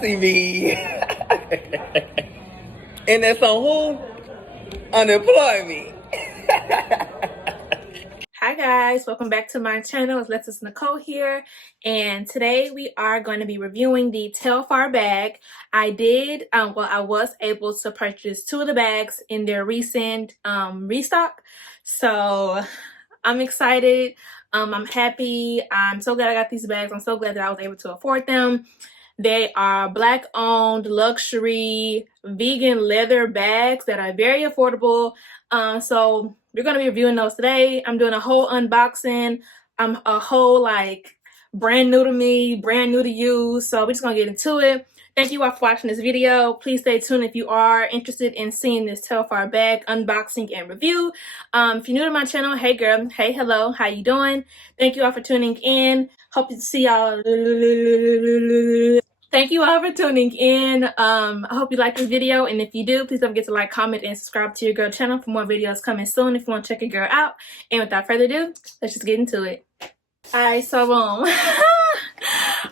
CEV. And that's on who? Unemployment. Hi guys, welcome back to my channel. It's Alexis Nicole here, and today we are going to be reviewing the Telfar bag. I was able to purchase 2 of the bags in their recent restock, so I'm excited. I'm happy. I'm so glad I got these bags. I'm so glad that I was able to afford them. They are Black owned luxury vegan leather bags that are very affordable. So we're going to be reviewing those today. I'm doing a whole unboxing. I'm a whole like brand new to me, brand new to you. So we're just going to get into it. Thank you all for watching this video. Please stay tuned if you are interested in seeing this Telfar bag unboxing and review. If you're new to my channel, hey girl, hey, hello, how you doing? Thank you all for tuning in. Hope to see y'all. Thank you all for tuning in. I hope you like this video, and if you do, please don't forget to like, comment, and subscribe to your girl channel for more videos coming soon if you want to check your girl out. And without further ado, let's just get into it. Alright, so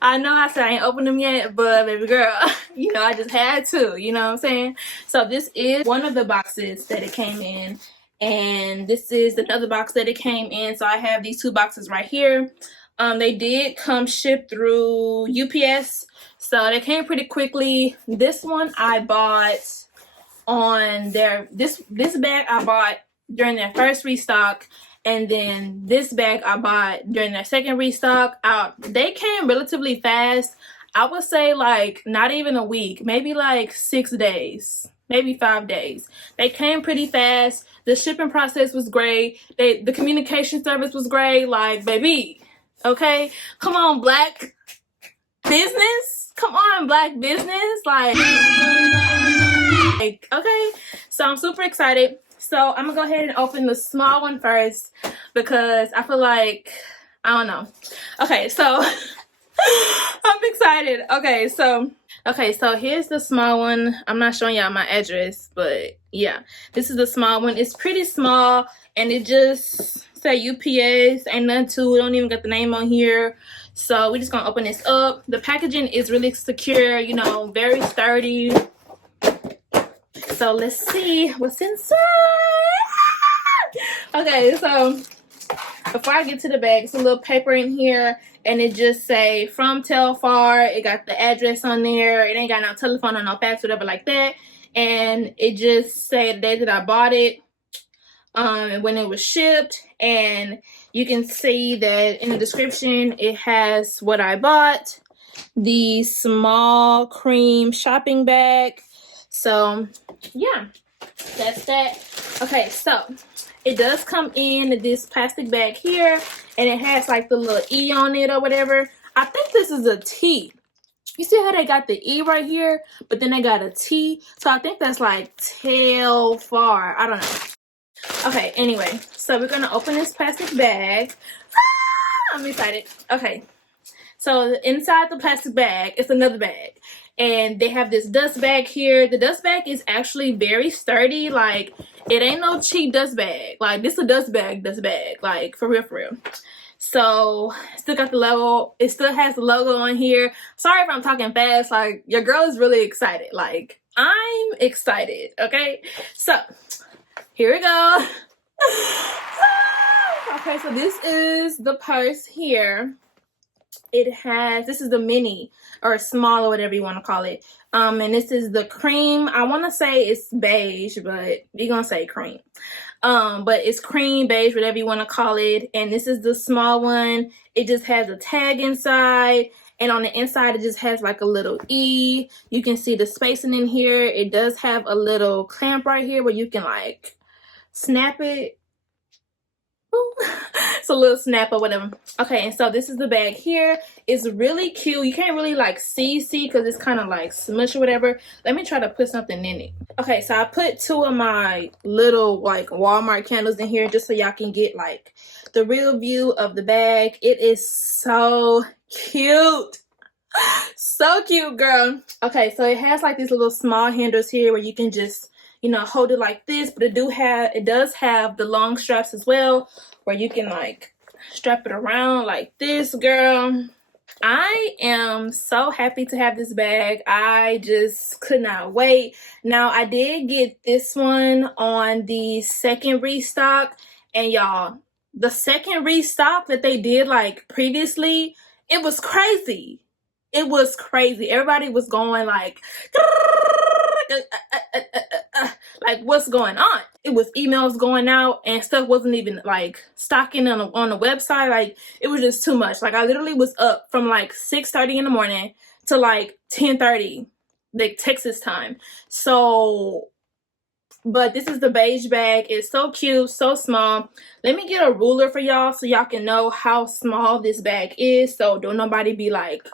I know I said I ain't opened them yet, but baby girl, you know, I just had to, you know what I'm saying? So this is one of the boxes that it came in, and this is another box that it came in. So I have these 2 boxes right here. They did come shipped through UPS, so they came pretty quickly. This one I bought on their this bag I bought during their first restock, and then this bag I bought during their second restock. They came relatively fast. I would say like not even a week, maybe like 6 days, maybe 5 days. They came pretty fast. The shipping process was great. The communication service was great. Like, baby, okay, come on, Black business, come on, Black business, like okay. So I'm super excited. So I'm gonna go ahead and open the small one first because I feel like, I don't know. Okay, so I'm excited. Okay, so here's the small one. I'm not showing y'all my address, but yeah, this is the small one. It's pretty small, and it just say UPS, ain't nothing to it. Don't even got the name on here. So we're just gonna open this up. The packaging is really secure, you know, very sturdy. So let's see what's inside. Okay, so before I get to the bag, it's a little paper in here, and it just say from Telfar. It got the address on there. It ain't got no telephone or no fax, whatever like that. And it just say the day that I bought it, and when it was shipped. And you can see that in the description it has what I bought, the small cream shopping bag. So yeah, that's that. Okay, so it does come in this plastic bag here, and it has like the little E on it or whatever. I think this is a T. You see how they got the E right here, but then they got a T? So I think that's like Telfar. I don't know. Okay, anyway, so we're gonna open this plastic bag. I'm excited. Okay, so inside the plastic bag is another bag, and they have this dust bag here. The dust bag is actually very sturdy. Like, it ain't no cheap dust bag. Like, this is a dust bag, like for real, for real. So still got the logo. It still has the logo on here. Sorry if I'm talking fast. Like, your girl is really excited. Like, I'm excited. Okay, so here we go. Okay, so this is the purse here. This is the mini or small or whatever you want to call it. And this is the cream. I want to say it's beige, but we're gonna say cream. But it's cream, beige, whatever you want to call it. And this is the small one. It just has a tag inside, and on the inside it just has like a little E. You can see the spacing in here. It does have a little clamp right here where you can like snap it. It's a little snap or whatever. Okay, and so this is the bag here. It's really cute. You can't really like see because it's kind of like smush or whatever. Let me try to put something in it. Okay, so I put 2 of my little like Walmart candles in here just so y'all can get like the real view of the bag. It is so cute. So cute, girl. Okay, so it has like these little small handles here where you can just, you know, hold it like this, but it does have the long straps as well, where you can like strap it around like this, girl. I am so happy to have this bag. I just could not wait. Now, I did get this one on the second restock, and y'all, the second restock that they did like previously, it was crazy. It was crazy. Everybody was going like like, what's going on? It was emails going out and stuff wasn't even like stocking on the website. Like, it was just too much. Like, I literally was up from like 6:30 in the morning to like 10:30, like Texas time. So, but this is the beige bag. It's so cute, so small. Let me get a ruler for y'all so y'all can know how small this bag is. So don't nobody be like,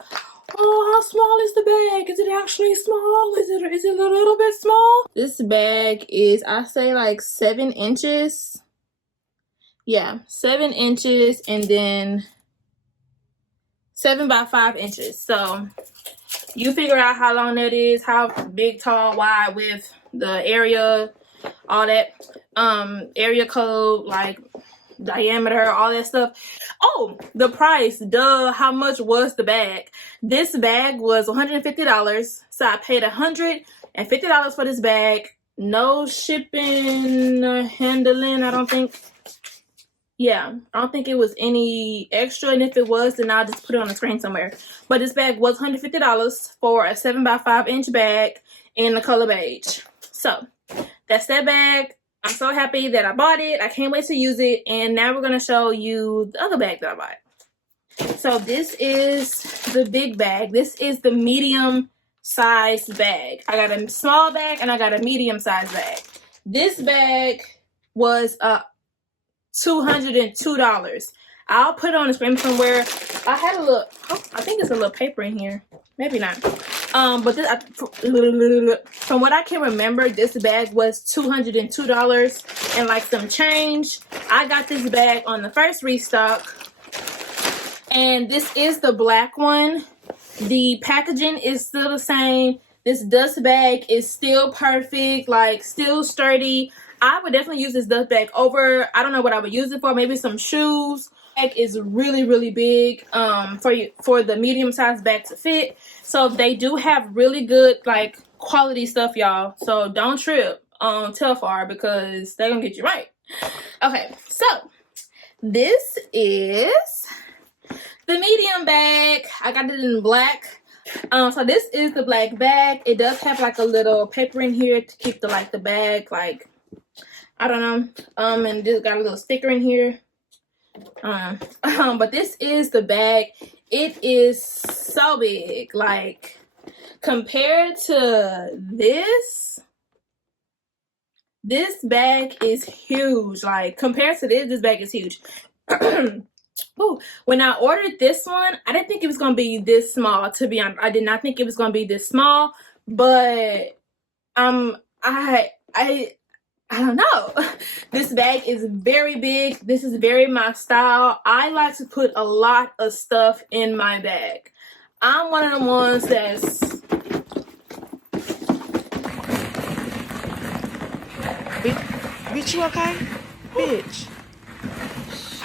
oh, how small is the bag? Is it actually small? Is it a little bit small? This bag is, I say, like 7 inches. Yeah, 7 inches, and then 7 by 5 inches. So you figure out how long that is, how big, tall, wide, width, the area, all that, area code, like diameter, all that stuff. Oh, the price, duh. How much was the bag? This bag was $150, so I paid $150 for this bag. No shipping or handling, I don't think. Yeah, I don't think it was any extra, and if it was, then I'll just put it on the screen somewhere. But this bag was $150 for a 7 by 5 inch bag in the color beige. So that's that bag. I'm so happy that I bought it. I can't wait to use it. And now we're going to show you the other bag that I bought. So this is the big bag. This is the medium size bag. I got a small bag and I got a medium size bag. This bag was $202. I'll put it on the screen somewhere. I had a little, I think it's a little paper in here. Maybe not. But this, from what I can remember, this bag was $202 and like some change. I got this bag on the first restock, and this is the black one. The packaging is still the same. This dust bag is still perfect, like still sturdy. I would definitely use this dust bag over, I don't know what I would use it for, maybe some shoes. Bag is really, really big for the medium sized bag to fit. So they do have really good like quality stuff, y'all. So don't trip on Telfar because they're gonna get you right. Okay, so this is the medium bag. I got it in black. So this is the black bag. It does have like a little paper in here to keep the bag, like, I don't know. And this got a little sticker in here. But this is the bag. It is so big. Like, compared to this bag is huge. Like, compared to this bag is huge. Ooh, when I ordered this one, I didn't think it was gonna be this small, to be honest. I did not think it was gonna be this small, but I don't know. This bag is very big. This is very my style. I like to put a lot of stuff in my bag. I'm one of the ones that's... Bitch, you okay? Bitch.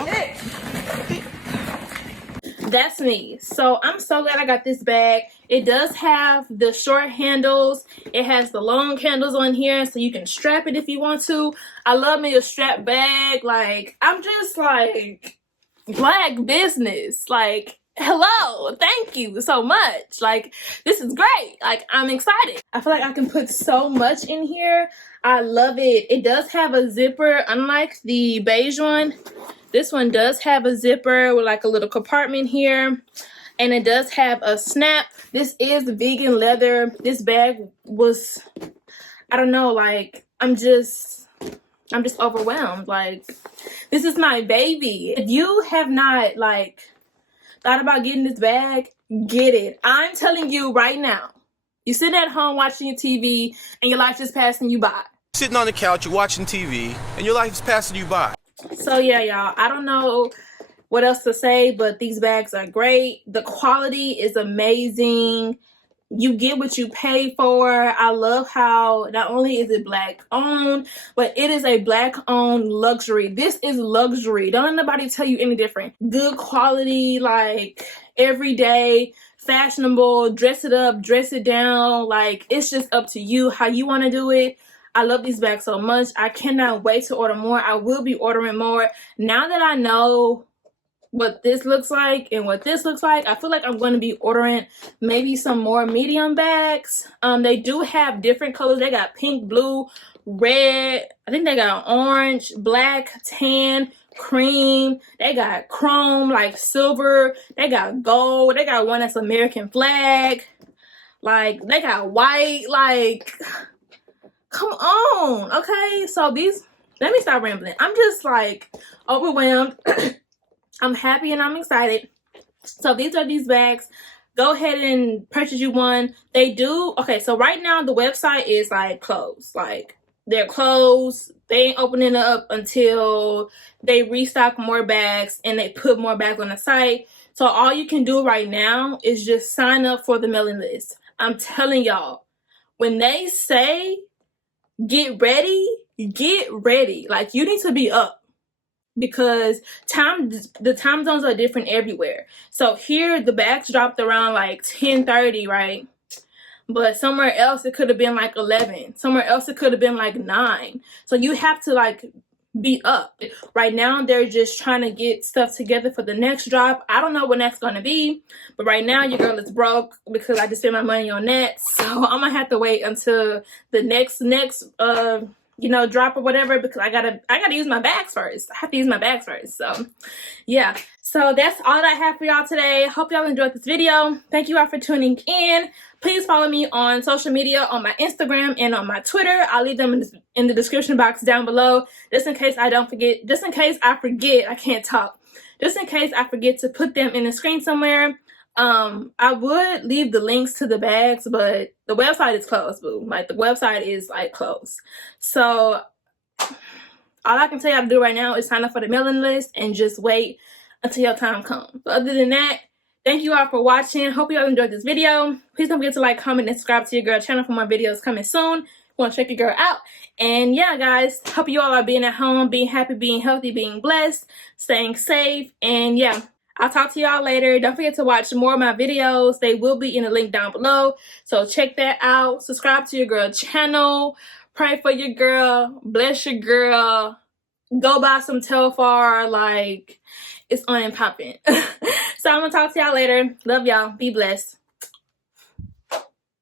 Okay. That's me. So I'm so glad I got this bag. It does have the short handles. It has the long handles on here so you can strap it if you want to. I love me a strap bag. Like, I'm just like black business. Like, hello, thank you so much. Like, this is great. Like, I'm excited. I feel like I can put so much in here. I love it. It does have a zipper, unlike the beige one. This one does have a zipper with like a little compartment here, and it does have a snap. This is vegan leather. This bag was, I don't know, like, I'm just overwhelmed. Like, this is my baby. If you have not like thought about getting this bag, get it. I'm telling you right now. You sitting at home watching your TV and your life just passing you by. Sitting on the couch, you're watching TV, and your life is passing you by. So yeah, y'all, I don't know what else to say, but these bags are great. The quality is amazing. You get what you pay for. I love how not only is it black owned, but it is a black owned luxury. This is luxury. Don't let nobody tell you any different. Good quality, like everyday, fashionable, dress it up, dress it down. Like, it's just up to you how you want to do it. I love these bags so much. I cannot wait to order more. I will be ordering more. Now that I know what this looks like and what this looks like, I feel like I'm going to be ordering maybe some more medium bags. They do have different colors. They got pink, blue, red. I think they got orange, black, tan, cream. They got chrome, like silver. They got gold. They got one that's American flag. Like, they got white. Like, come on. Okay, so these, let me stop rambling. I'm just like overwhelmed. I'm happy and I'm excited. So these are these bags. Go ahead and purchase you one. They do, okay, so right now the website is like closed. Like, they're closed. They ain't opening up until they restock more bags and they put more bags on the site. So all you can do right now is just sign up for the mailing list. I'm telling y'all, when they say get ready, get ready. Like, you need to be up, because the time zones are different everywhere. So here the bags dropped around like 10:30, right? But somewhere else it could have been like 11. Somewhere else it could have been like 9. So you have to like be up. Right now they're just trying to get stuff together for the next drop. I don't know when that's gonna be, but right now your girl is broke because I just spent my money on that. So I'm gonna have to wait until the next you know, drop or whatever, because I gotta use my bags first. I have to use my bags first. So yeah, so that's all that I have for y'all today. Hope y'all enjoyed this video. Thank you all for tuning in. Please follow me on social media, on my Instagram and on my Twitter. I'll leave them in the description box down below, just in case I don't forget, just in case I forget. I can't talk. Just in case I forget to put them in the screen somewhere. I would leave the links to the bags, but the website is closed, boo. Like, the website is like closed. So all I can tell y'all to do right now is sign up for the mailing list and just wait until your time comes. But other than that, thank you all for watching. Hope you all enjoyed this video. Please don't forget to like, comment, and subscribe to your girl channel for more videos coming soon. You want to check your girl out. And yeah, guys, hope you all are being at home, being happy, being healthy, being blessed, staying safe. And yeah, I'll talk to y'all later. Don't forget to watch more of my videos. They will be in the link down below. So check that out. Subscribe to your girl channel. Pray for your girl. Bless your girl. Go buy some Telfar. Like, it's on and popping. So I'm going to talk to y'all later. Love y'all. Be blessed.